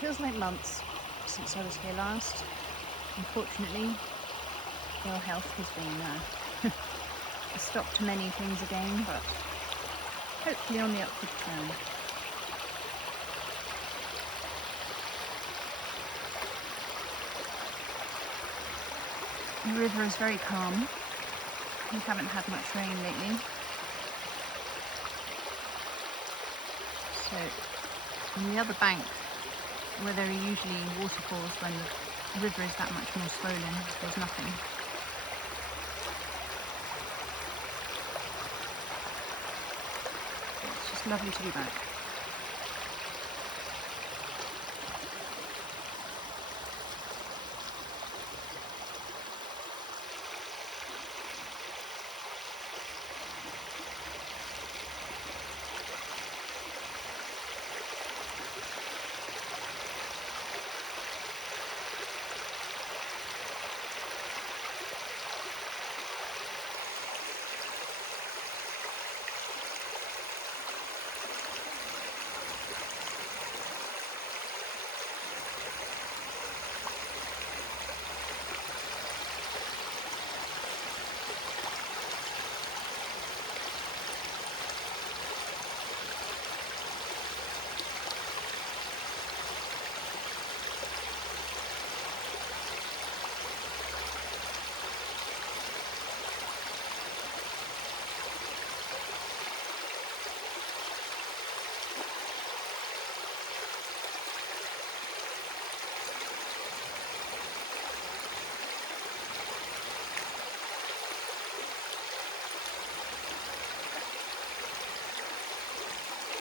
feels like months since I was here last. Unfortunately, ill health has been a stop to many things again, but hopefully on the upward turn. The river is very calm. We haven't had much rain lately. So, on the other bank, where there are usually waterfalls when the river is that much more swollen, there's nothing. It's just lovely to be back.